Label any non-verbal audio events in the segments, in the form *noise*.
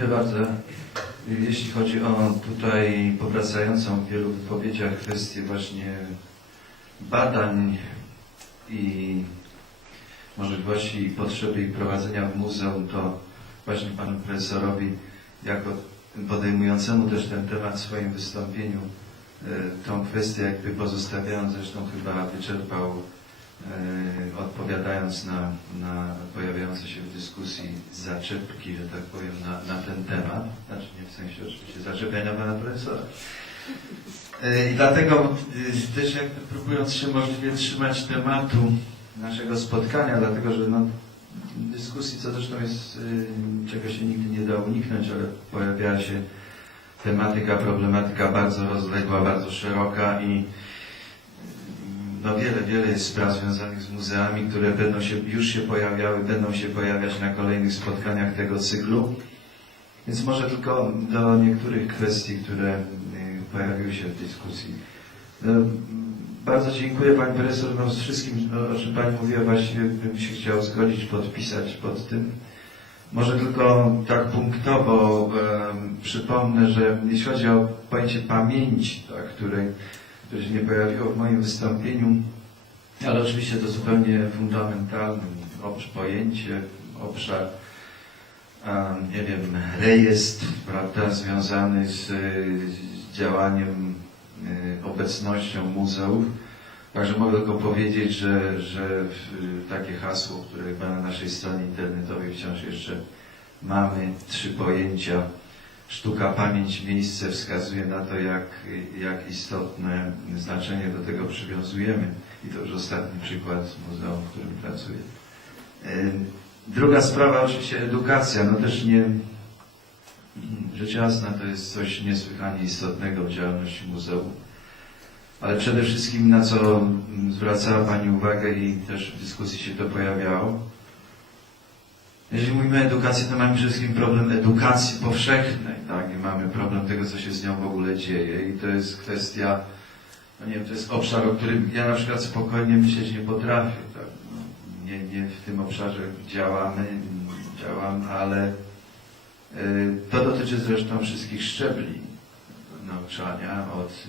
Dziękuję bardzo. Jeśli chodzi o tutaj powracającą w wielu wypowiedziach kwestię właśnie badań i możliwości i potrzeby ich prowadzenia w muzeum, to właśnie panu profesorowi, jako podejmującemu też ten temat w swoim wystąpieniu, e, tą kwestię jakby pozostawiając, zresztą chyba wyczerpał odpowiadając na, na pojawiające się w dyskusji zaczepki, że tak powiem, na, na ten temat. Znaczy nie w sensie oczywiście zaczepiania pana profesora. E, I dlatego e, też jakby próbując się możliwie trzymać tematu naszego spotkania, dlatego że no, dyskusji, co zresztą jest, e, czego się nigdy nie da uniknąć, ale pojawiała się tematyka, problematyka bardzo rozległa, bardzo szeroka i no wiele, wiele jest spraw związanych z muzeami, które będą się, już się pojawiały, będą się pojawiać na kolejnych spotkaniach tego cyklu. Więc może tylko do niektórych kwestii, które y, pojawiły się w dyskusji. No, bardzo dziękuję Pani Profesor, no, z wszystkim, o czym Pani mówiła, właściwie bym się chciał zgodzić, podpisać pod tym. Może tylko tak punktowo em, przypomnę, że jeśli chodzi o pojęcie pamięci, tak, której które się nie pojawiło w moim wystąpieniu, ale oczywiście to zupełnie fundamentalne obsz, pojęcie, obszar, nie wiem, rejestr, prawda, związany z, działaniem, y, obecnością muzeów. Także mogę tylko powiedzieć, że, że takie hasło, które chyba na naszej stronie internetowej wciąż jeszcze mamy, trzy pojęcia, Sztuka, pamięć, miejsce wskazuje na to, jak, jak istotne znaczenie do tego przywiązujemy. I to już ostatni przykład muzeum, w którym pracuję. Druga sprawa oczywiście edukacja. No też nie, rzecz jasna to jest coś niesłychanie istotnego w działalności muzeum. Ale przede wszystkim na co zwracała Pani uwagę i też w dyskusji się to pojawiało, jeżeli mówimy o edukacji, to mamy przede wszystkim problem edukacji powszechnej, tak? Mamy problem tego, co się z nią w ogóle dzieje. I to jest kwestia, no nie wiem, to jest obszar, o którym ja na przykład spokojnie myśleć nie potrafię, tak? No, nie, nie w tym obszarze działamy, działam, ale y, to dotyczy zresztą wszystkich szczebli nauczania, od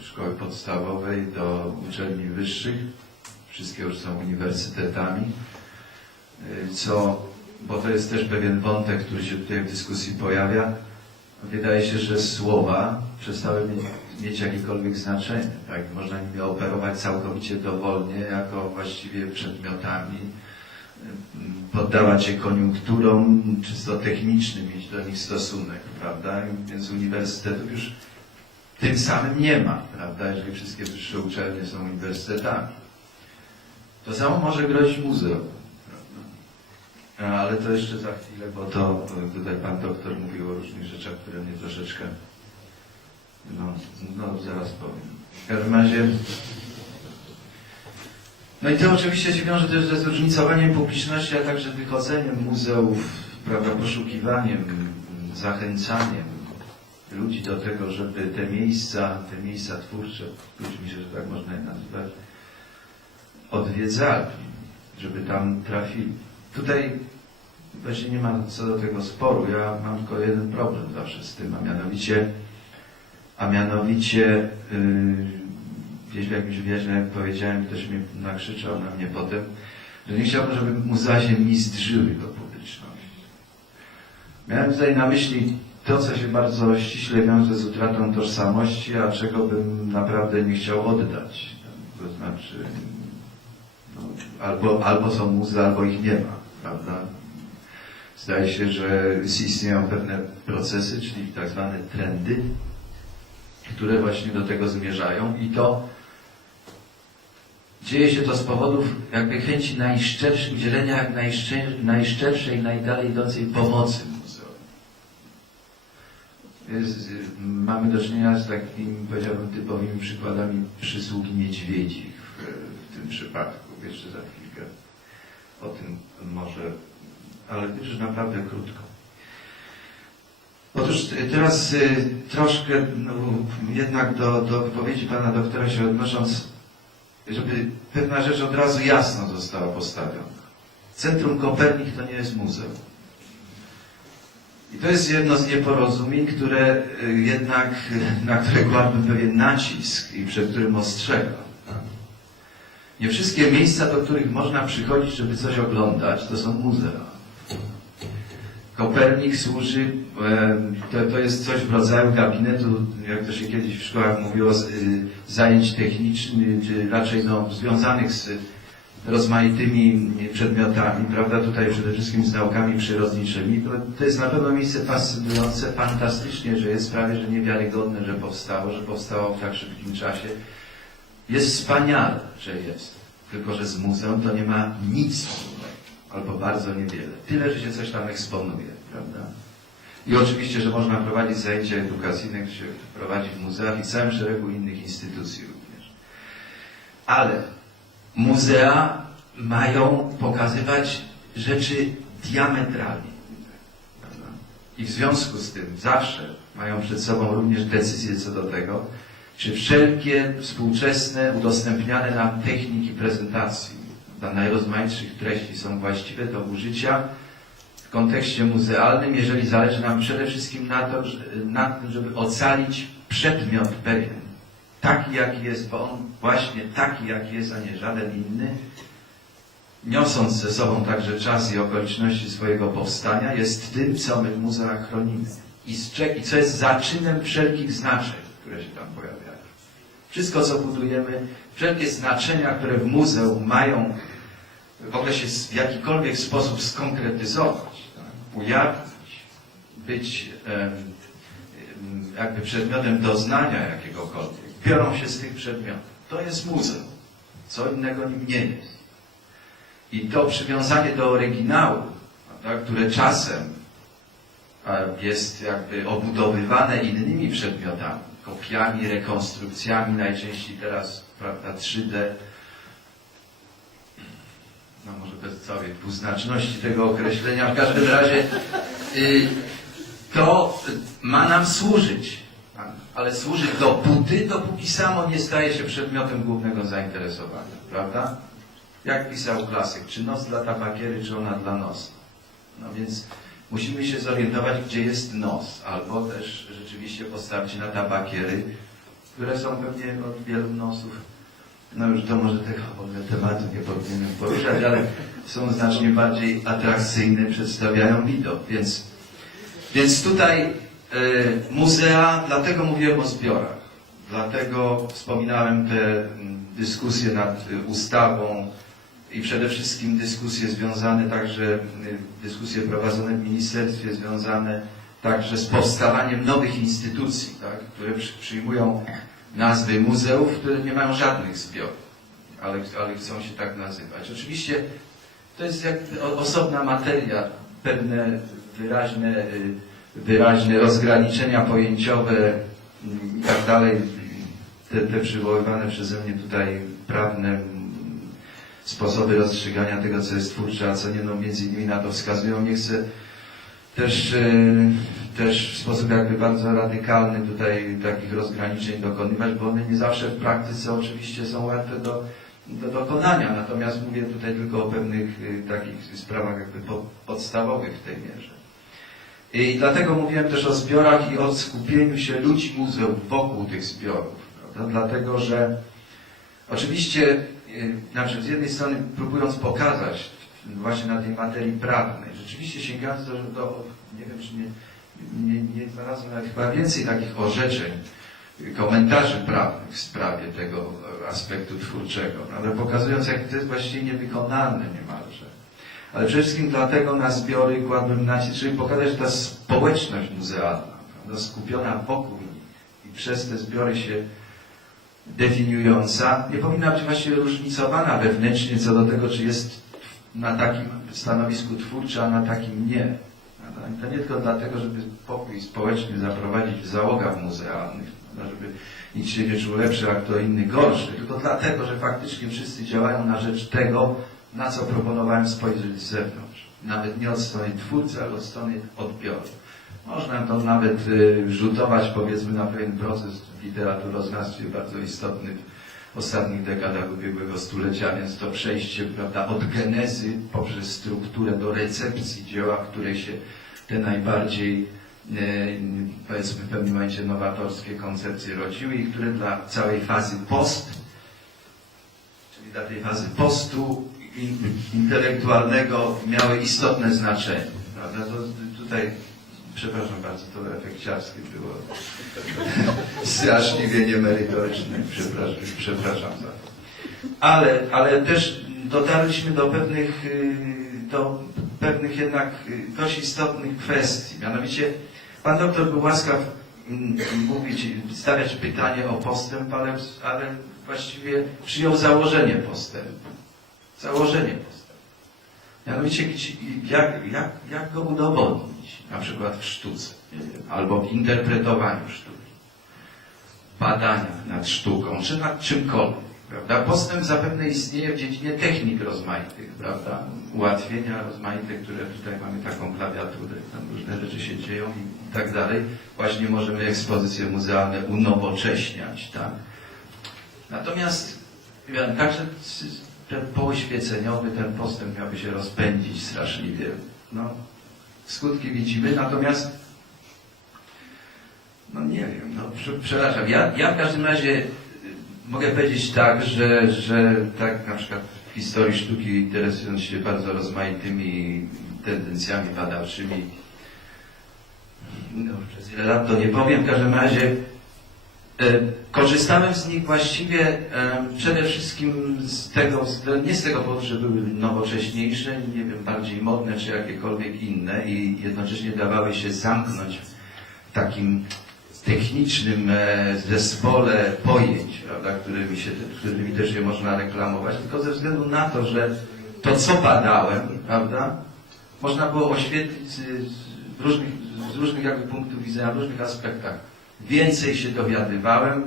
y, szkoły podstawowej do uczelni wyższych. Wszystkie już są uniwersytetami co, bo to jest też pewien wątek, który się tutaj w dyskusji pojawia. Wydaje się, że słowa przestały mieć, mieć jakiekolwiek znaczenie. Tak? Można nimi operować całkowicie dowolnie, jako właściwie przedmiotami, y, poddawać je koniunkturom czysto technicznym, mieć do nich stosunek, prawda? Więc uniwersytetów już tym samym nie ma, prawda? Jeżeli wszystkie wyższe uczelnie są uniwersytetami. To samo może grozić muzeum. Prawda? Ale to jeszcze za chwilę, bo to e, tutaj pan doktor mówił o różnych rzeczach, które mnie troszeczkę, no, no zaraz powiem. W każdym razie, no i to oczywiście się wiąże też ze zróżnicowaniem publiczności, a także wychodzeniem muzeów, prawda, poszukiwaniem, zachęcaniem ludzi do tego, żeby te miejsca, te miejsca twórcze, mi się, że tak można je nazywać, odwiedzali, żeby tam trafili. Tutaj właśnie nie ma co do tego sporu. Ja mam tylko jeden problem zawsze z tym, a mianowicie, a mianowicie yy, gdzieś w jakimś wywiadzie, jak powiedziałem, ktoś mnie nakrzyczał na mnie potem, że nie chciałbym, żeby muzea się mizdrzyły do publiczności. Miałem tutaj na myśli to, co się bardzo ściśle wiąże z utratą tożsamości, a czego bym naprawdę nie chciał oddać. To znaczy, no, albo, albo są muzea, albo ich nie ma, prawda? Zdaje się, że istnieją pewne procesy, czyli tak zwane trendy, które właśnie do tego zmierzają i to dzieje się to z powodów jakby chęci najszczerszej, udzielenia jak najszczer, najszczerszej, najdalej idącej pomocy muzeum. Y, mamy do czynienia z takimi, powiedziałbym, typowymi przykładami przysługi niedźwiedzich w, w tym przypadku. Jeszcze za chwilkę o tym może, ale już naprawdę krótko. Otóż y, teraz y, troszkę no, jednak do, do wypowiedzi pana doktora się odnosząc, żeby pewna rzecz od razu jasno została postawiona. Centrum Kopernik to nie jest muzeum. I to jest jedno z nieporozumień, które y, jednak, na które kładłem pewien nacisk i przed którym ostrzegam. Nie wszystkie miejsca, do których można przychodzić, żeby coś oglądać, to są muzea. Kopernik służy, to, to jest coś w rodzaju gabinetu, jak to się kiedyś w szkołach mówiło, y, zajęć technicznych, czy raczej no, związanych z rozmaitymi przedmiotami, prawda, tutaj przede wszystkim z naukami przyrodniczymi. To, to jest na pewno miejsce fascynujące, fantastycznie, że jest prawie, że niewiarygodne, że powstało, że powstało w tak szybkim czasie. Jest wspaniale, że jest, tylko że z muzeum to nie ma nic albo bardzo niewiele. Tyle, że się coś tam eksponuje, prawda? I oczywiście, że można prowadzić zajęcia edukacyjne, które się prowadzi w muzeach i całym szeregu innych instytucji również. Ale muzea mają pokazywać rzeczy diametralnie prawda? I w związku z tym zawsze mają przed sobą również decyzje co do tego, czy wszelkie współczesne, udostępniane nam techniki prezentacji dla najrozmaitszych treści są właściwe do użycia w kontekście muzealnym, jeżeli zależy nam przede wszystkim na, to, na tym, żeby ocalić przedmiot pewien, taki jaki jest, bo on właśnie taki jaki jest, a nie żaden inny, niosąc ze sobą także czas i okoliczności swojego powstania, jest tym, co my w muzeach chronimy. I, I co jest zaczynem wszelkich znaczeń, które się tam pojawiają. Wszystko, co budujemy, wszelkie znaczenia, które w muzeum mają w się w jakikolwiek sposób skonkretyzować, tak? ujawnić, być em, jakby przedmiotem doznania jakiegokolwiek, biorą się z tych przedmiotów. To jest muzeum. Co innego nim nie jest. I to przywiązanie do oryginału, które czasem e, jest jakby obudowywane innymi przedmiotami, kopiami, rekonstrukcjami, najczęściej teraz prawda, 3D, no może bez całej dwuznaczności tego określenia, w każdym razie y, to ma nam służyć, ale służyć dopóty, dopóki samo nie staje się przedmiotem głównego zainteresowania, prawda? Jak pisał klasyk, czy nos dla tabakiery, czy ona dla nosa. No więc musimy się zorientować, gdzie jest nos, albo też rzeczywiście postawić na tabakiery, które są pewnie od wielu nosów. No już to może tego tematu nie powinienem poruszać, ale są znacznie bardziej atrakcyjne, przedstawiają widok. Więc, więc tutaj e, muzea, dlatego mówiłem o zbiorach. Dlatego wspominałem te mm, dyskusje nad y, ustawą i przede wszystkim dyskusje związane także, y, dyskusje prowadzone w ministerstwie związane także z powstawaniem nowych instytucji, tak, które przy, przyjmują nazwy muzeów, które nie mają żadnych zbiorów, ale, ale chcą się tak nazywać. Oczywiście to jest jak osobna materia, pewne wyraźne, y, wyraźne rozgraniczenia pojęciowe mm, i tak dalej, te, te przywoływane przeze mnie tutaj prawne sposoby rozstrzygania tego, co jest twórcze, a co nie, no między innymi na to wskazują. Nie chcę też, e, też w sposób jakby bardzo radykalny tutaj takich rozgraniczeń dokonywać, bo one nie zawsze w praktyce oczywiście są łatwe do, do dokonania. Natomiast mówię tutaj tylko o pewnych e, takich sprawach jakby po, podstawowych w tej mierze. I dlatego mówiłem też o zbiorach i o skupieniu się ludzi muzeum wokół tych zbiorów. Prawda? Dlatego, że oczywiście, znaczy z jednej strony próbując pokazać właśnie na tej materii prawnej, rzeczywiście sięgając do, do nie wiem, czy nie, nie, nie znalazłem nawet chyba więcej takich orzeczeń, komentarzy prawnych w sprawie tego aspektu twórczego, ale pokazując, jak to jest właściwie niewykonalne niemalże. Ale przede wszystkim dlatego na zbiory kładłem nacisk, żeby pokazać, że ta społeczność muzealna, prawda, skupiona wokół i przez te zbiory się definiująca, nie powinna być właściwie różnicowana wewnętrznie co do tego, czy jest na takim stanowisku twórczy, a na takim nie. To nie tylko dlatego, żeby pokój społeczny zaprowadzić w załogach muzealnych, prawda, żeby nikt się nie czuł lepszy, a kto inny gorszy, tylko dlatego, że faktycznie wszyscy działają na rzecz tego, na co proponowałem spojrzeć z zewnątrz. Nawet nie od strony twórcy, ale od strony odbioru. Można to nawet y, rzutować powiedzmy na pewien proces w literaturoznawstwie bardzo istotny w ostatnich dekadach ubiegłego stulecia, więc to przejście prawda, od genezy poprzez strukturę do recepcji dzieła, w której się te najbardziej, e, powiedzmy w pewnym momencie nowatorskie koncepcje rodziły i które dla całej fazy post, czyli dla tej fazy postu in- intelektualnego miały istotne znaczenie. Prawda? To tutaj, przepraszam bardzo, to efekciarskie było *laughs* straszliwie niemerytoryczne. Przepraszam, przepraszam za to. Ale, ale też dotarliśmy do pewnych, y, do pewnych jednak y, dość istotnych kwestii. Mianowicie Pan doktor był łaskaw mm, mówić, stawiać pytanie o postęp, ale, ale właściwie przyjął założenie postępu. Założenie postępu. Mianowicie jak, jak, jak go udowodnić, na przykład w sztuce, albo w interpretowaniu sztuki, badaniach nad sztuką, czy nad czymkolwiek. Prawda? Postęp zapewne istnieje w dziedzinie technik rozmaitych, prawda? Ułatwienia rozmaite, które tutaj mamy taką klawiaturę, tam różne rzeczy się dzieją i, tak dalej. Właśnie możemy ekspozycje muzealne unowocześniać, tak? Natomiast także ten pooświeceniowy, ten postęp miałby się rozpędzić straszliwie. No, skutki widzimy, natomiast no nie wiem, no prze, przepraszam. Ja, ja w każdym razie y, mogę powiedzieć tak, że, że tak na przykład w historii sztuki interesując się bardzo rozmaitymi tendencjami badawczymi, no przez ile lat to nie powiem, w każdym razie korzystałem z nich właściwie e, przede wszystkim z tego, nie z tego powodu, że były nowocześniejsze, nie wiem, bardziej modne czy jakiekolwiek inne i jednocześnie dawały się zamknąć w takim technicznym e, zespole pojęć, prawda, którymi, się, którymi też je można reklamować, tylko ze względu na to, że to, co badałem, prawda, można było oświetlić z, różnych, z różnych jakby punktów widzenia, w różnych aspektach. Więcej się dowiadywałem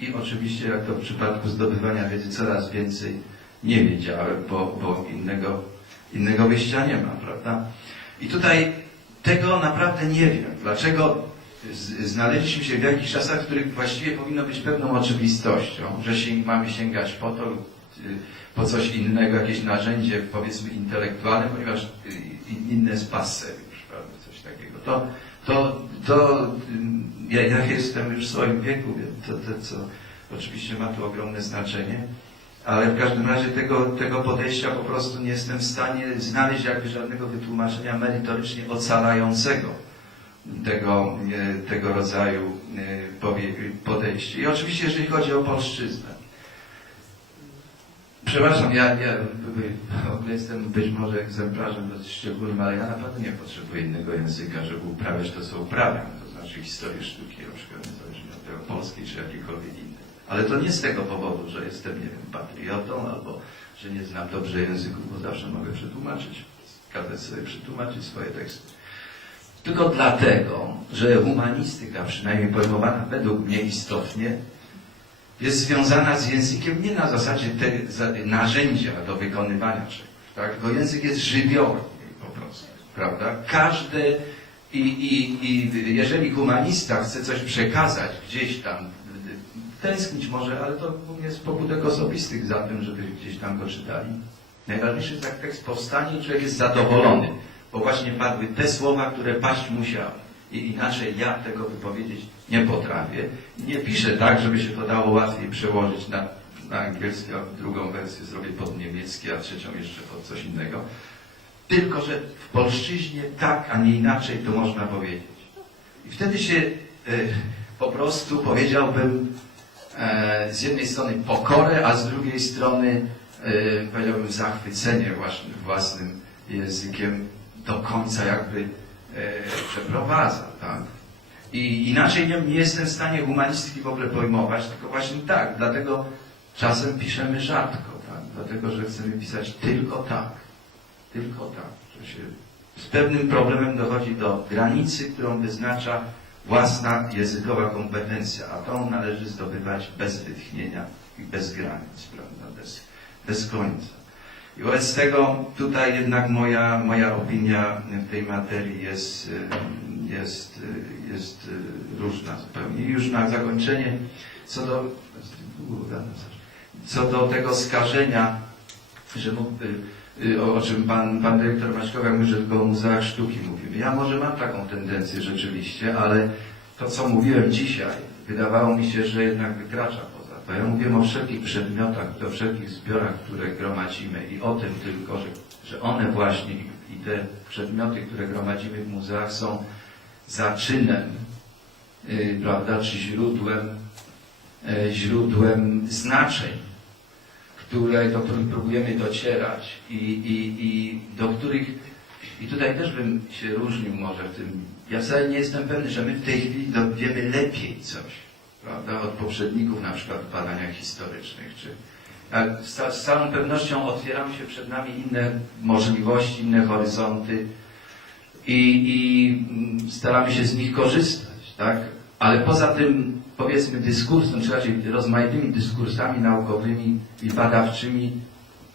i oczywiście, jak to w przypadku zdobywania wiedzy, coraz więcej nie wiedziałem, bo, bo innego, innego wyjścia nie ma, prawda? I tutaj tego naprawdę nie wiem. Dlaczego znaleźliśmy się w jakichś czasach, w których właściwie powinno być pewną oczywistością, że się, mamy sięgać po to y, po coś innego, jakieś narzędzie powiedzmy intelektualne, ponieważ y, inne jest passe już, prawda, coś takiego. To, to, to ja, ja jestem już w swoim wieku, to, to co oczywiście ma tu ogromne znaczenie, ale w każdym razie tego, tego podejścia po prostu nie jestem w stanie znaleźć jakby żadnego wytłumaczenia merytorycznie ocalającego tego, e, tego rodzaju e, podejście. I oczywiście, jeżeli chodzi o polszczyznę. Przepraszam, ja, ja ogóle jestem być może egzemplarzem dosyć szczególnym, ale ja naprawdę nie potrzebuję innego języka, żeby uprawiać to, co uprawiam, znaczy historię sztuki, na przykład niezależnie od tego polskiej czy jakiejkolwiek innej. Ale to nie z tego powodu, że jestem, nie wiem, patriotą albo że nie znam dobrze języków, bo zawsze mogę przetłumaczyć, każdy sobie przetłumaczyć swoje teksty. Tylko dlatego, że humanistyka, przynajmniej pojmowana według mnie istotnie, jest związana z językiem nie na zasadzie te, narzędzia do wykonywania czegoś, tak? tylko język jest żywiołem po prostu, prawda? Każde i, i, i jeżeli humanista chce coś przekazać gdzieś tam, tęsknić może, ale to głównie z pobudek osobistych za tym, żeby gdzieś tam go czytali. Najważniejszy jak tekst powstanie i człowiek jest zadowolony, bo właśnie padły te słowa, które paść musiały. I inaczej ja tego wypowiedzieć nie potrafię. Nie piszę tak, żeby się to dało łatwiej przełożyć na, na angielski, a drugą wersję zrobię pod niemiecki, a trzecią jeszcze pod coś innego. Tylko, że w polszczyźnie tak, a nie inaczej to można powiedzieć. I wtedy się e, po prostu powiedziałbym e, z jednej strony pokorę, a z drugiej strony e, powiedziałbym zachwycenie własnym, własnym językiem do końca jakby e, przeprowadza. Tak? I inaczej nie, nie jestem w stanie humanistyki w ogóle pojmować, tylko właśnie tak, dlatego czasem piszemy rzadko, tak? dlatego że chcemy pisać tylko tak, tylko tak, się z pewnym problemem dochodzi do granicy, którą wyznacza własna językowa kompetencja, a tą należy zdobywać bez wytchnienia i bez granic, prawda? Bez, bez końca. I wobec tego tutaj jednak moja, moja opinia w tej materii jest, jest, jest różna zupełnie. I już na zakończenie, co do, co do tego skażenia, że mógłby o, o czym pan, pan dyrektor Maćkowiak mówi, że tylko o muzeach sztuki mówimy. Ja może mam taką tendencję rzeczywiście, ale to, co mówiłem dzisiaj, wydawało mi się, że jednak wykracza poza to. Ja mówiłem o wszelkich przedmiotach, o wszelkich zbiorach, które gromadzimy i o tym tylko, że, że one właśnie i te przedmioty, które gromadzimy w muzeach są zaczynem, y, prawda, czy źródłem, y, źródłem znaczeń, które, do których próbujemy docierać i, i, i do których, i tutaj też bym się różnił może w tym, ja wcale nie jestem pewny, że my w tej chwili wiemy lepiej coś, prawda, od poprzedników na przykład w badaniach historycznych, czy a z, z całą pewnością otwierają się przed nami inne możliwości, inne horyzonty i, i mm, staramy się z nich korzystać, tak? Ale poza tym, powiedzmy, dyskursem, czy raczej rozmaitymi dyskursami naukowymi i badawczymi,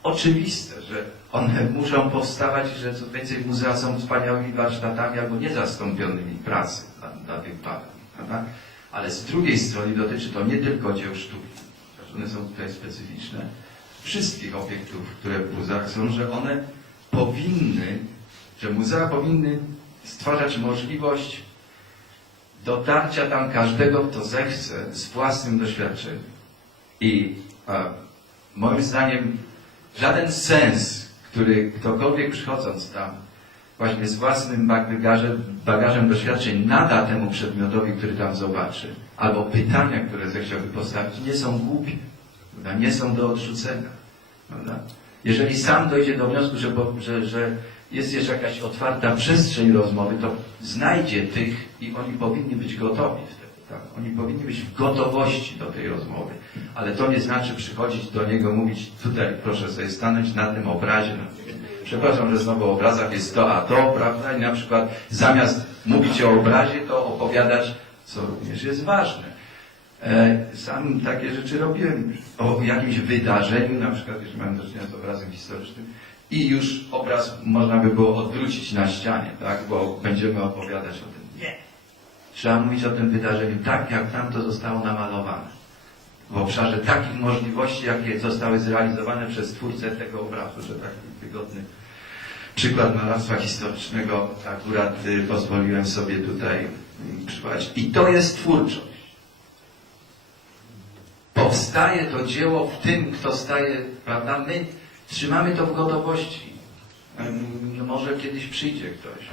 oczywiste, że one *laughs* muszą powstawać i że co więcej muzea są wspaniałymi warsztatami albo niezastąpionymi pracy dla, dla tych badań, prawda? Ale z drugiej strony dotyczy to nie tylko dzieł sztuki, one są tutaj specyficzne, wszystkich obiektów, które w muzeach są, że one powinny, że muzea powinny stwarzać możliwość dotarcia tam każdego, kto zechce, z własnym doświadczeniem. I a, moim zdaniem żaden sens, który ktokolwiek przychodząc tam właśnie z własnym bagażem, bagażem doświadczeń nada temu przedmiotowi, który tam zobaczy, albo pytania, które zechciałby postawić, nie są głupie, nie są do odrzucenia. Prawda? Jeżeli sam dojdzie do wniosku, że, że, że jest jeszcze jakaś otwarta przestrzeń rozmowy, to znajdzie tych i oni powinni być gotowi wtedy. Tak? Oni powinni być w gotowości do tej rozmowy. Ale to nie znaczy przychodzić do niego, mówić tutaj proszę sobie stanąć na tym obrazie. Przepraszam, że znowu o obrazach jest to, a to, prawda? I na przykład zamiast mówić o obrazie, to opowiadać, co również jest ważne. E, Sam takie rzeczy robiłem o jakimś wydarzeniu, na przykład, jeśli mamy do czynienia z obrazem historycznym, i już obraz można by było odwrócić na ścianie, tak? Bo będziemy opowiadać o tym. Nie. Trzeba mówić o tym wydarzeniu tak, jak tam to zostało namalowane. W obszarze takich możliwości, jakie zostały zrealizowane przez twórcę tego obrazu, że taki wygodny przykład malarstwa historycznego akurat y, pozwoliłem sobie tutaj y, przywołać. I to jest twórczość powstaje to dzieło w tym, kto staje, prawda? My trzymamy to w gotowości. Może kiedyś przyjdzie ktoś.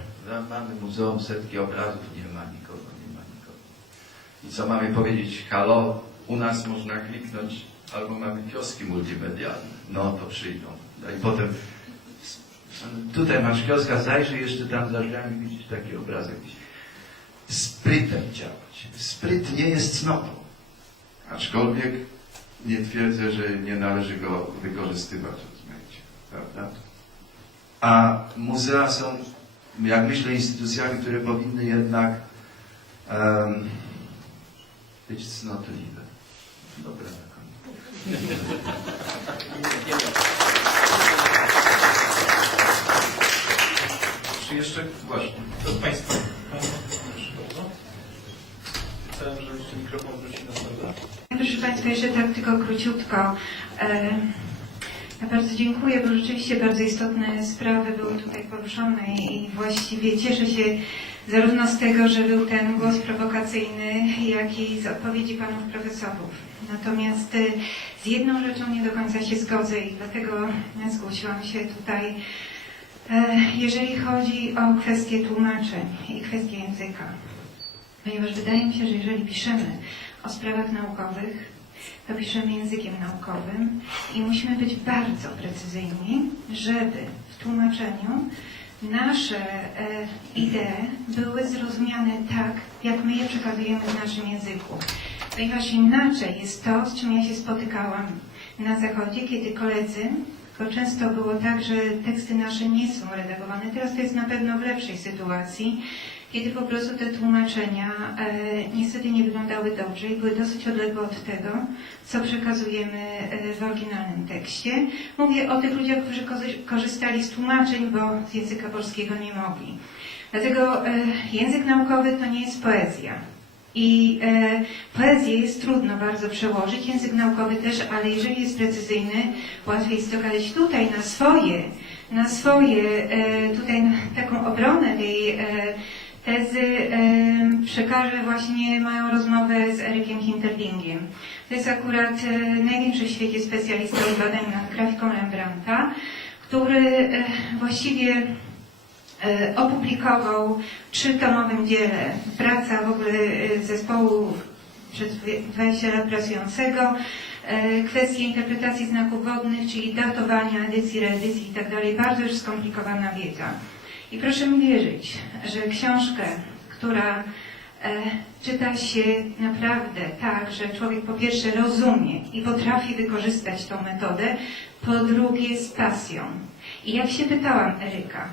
Mamy muzeum, setki obrazów, nie ma nikogo, nie ma nikogo. I co mamy powiedzieć? Halo, u nas można kliknąć, albo mamy kioski multimedialne. No to przyjdą. No I potem tutaj masz kioska, zajrzyj jeszcze tam za drzwiami, widzisz taki obrazek. Sprytem działać. Spryt nie jest cnotą. Aczkolwiek nie twierdzę, że nie należy go wykorzystywać prawda? A muzea są, jak myślę, instytucjami, które powinny jednak em, być cnotliwe. Dobra, na koniec. Czy jeszcze właśnie, to Państwa. Chciałem, żeby jeszcze mikrofon wrócił na stole. Proszę Państwa, jeszcze tak tylko króciutko. E, bardzo dziękuję, bo rzeczywiście bardzo istotne sprawy były tutaj poruszone i właściwie cieszę się zarówno z tego, że był ten głos prowokacyjny, jak i z odpowiedzi panów profesorów. Natomiast e, z jedną rzeczą nie do końca się zgodzę i dlatego zgłosiłam się tutaj. E, Jeżeli chodzi o kwestię tłumaczeń i kwestię języka, ponieważ wydaje mi się, że jeżeli piszemy o sprawach naukowych, to piszemy językiem naukowym i musimy być bardzo precyzyjni, żeby w tłumaczeniu nasze e, idee były zrozumiane tak, jak my je przekazujemy w naszym języku. Ponieważ inaczej jest to, z czym ja się spotykałam na Zachodzie, kiedy koledzy, bo często było tak, że teksty nasze nie są redagowane. Teraz to jest na pewno w lepszej sytuacji, kiedy po prostu te tłumaczenia e, niestety nie wyglądały dobrze i były dosyć odległe od tego, co przekazujemy e, w oryginalnym tekście. Mówię o tych ludziach, którzy korzystali z tłumaczeń, bo z języka polskiego nie mogli. Dlatego e, język naukowy to nie jest poezja. I e, poezję jest trudno bardzo przełożyć, język naukowy też, ale jeżeli jest precyzyjny, łatwiej jest to okazać tutaj na swoje na swoje, e, tutaj na taką obronę tej e, tezy e, przekażę właśnie moją rozmowę z Erykiem Hinterlingiem. To jest akurat e, największy w świecie specjalista od badań nad grafiką Rembrandta, który e, właściwie opublikował w trzytomowym dziele praca w ogóle e, zespołu przez 20 lat pracującego, e, kwestie interpretacji znaków wodnych, czyli datowania, edycji, reedycji itd. Bardzo już skomplikowana wiedza. I proszę mi wierzyć, że książkę, która e, czyta się naprawdę tak, że człowiek po pierwsze rozumie i potrafi wykorzystać tą metodę, po drugie z pasją. I jak się pytałam Eryka,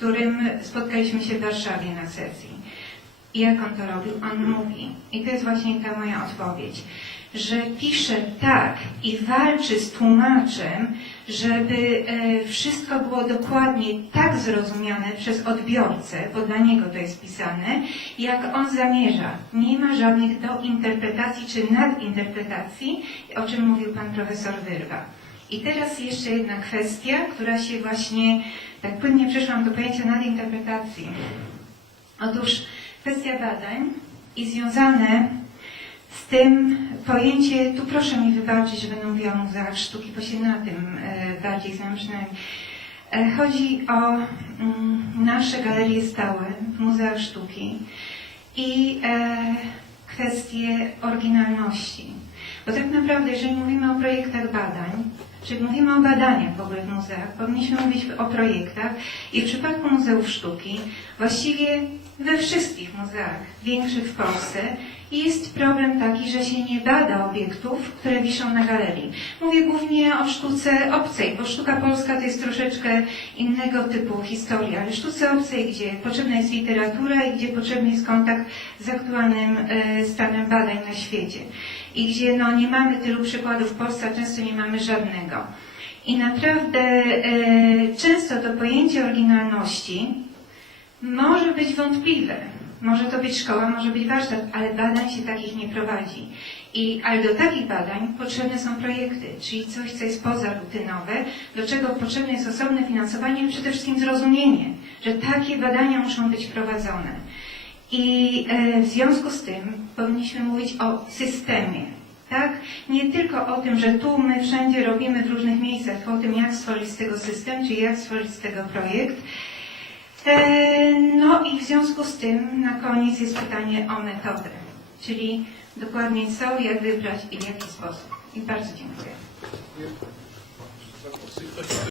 którym spotkaliśmy się w Warszawie na sesji, jak on to robił, on mówi, i to jest właśnie ta moja odpowiedź, że pisze tak i walczy z tłumaczem, żeby e, wszystko było dokładnie tak zrozumiane przez odbiorcę, bo dla niego to jest pisane, jak on zamierza. Nie ma żadnych dointerpretacji czy nadinterpretacji, o czym mówił pan profesor Wyrwa. I teraz jeszcze jedna kwestia, która się właśnie, tak płynnie przeszłam do pojęcia nadinterpretacji. Otóż kwestia badań i związane z tym pojęcie, tu proszę mi wybaczyć, że będę mówiła o muzeach sztuki, bo się na tym e, bardziej znam przynajmniej. E, chodzi o mm, nasze galerie stałe w muzeach sztuki i e, kwestie oryginalności. Bo tak naprawdę, jeżeli mówimy o projektach badań, czy mówimy o badaniach w ogóle w muzeach, powinniśmy mówić o projektach i w przypadku Muzeów Sztuki właściwie we wszystkich muzeach większych w Polsce jest problem taki, że się nie bada obiektów, które wiszą na galerii. Mówię głównie o sztuce obcej, bo sztuka polska to jest troszeczkę innego typu historia, ale sztuce obcej, gdzie potrzebna jest literatura i gdzie potrzebny jest kontakt z aktualnym e, stanem badań na świecie. I gdzie no, nie mamy tylu przykładów w Polsce, a często nie mamy żadnego. I naprawdę e, często to pojęcie oryginalności może być wątpliwe. Może to być szkoła, może być warsztat, ale badań się takich nie prowadzi. I, ale do takich badań potrzebne są projekty, czyli coś, co jest pozarutynowe, do czego potrzebne jest osobne finansowanie, ale przede wszystkim zrozumienie, że takie badania muszą być prowadzone. I e, w związku z tym powinniśmy mówić o systemie. Tak? Nie tylko o tym, że tu my wszędzie robimy w różnych miejscach, o tym, jak stworzyć z tego system, czy jak stworzyć z tego projekt. E, No i w związku z tym na koniec jest pytanie o metodę, czyli dokładnie co, jak wybrać i w jaki sposób. I bardzo dziękuję.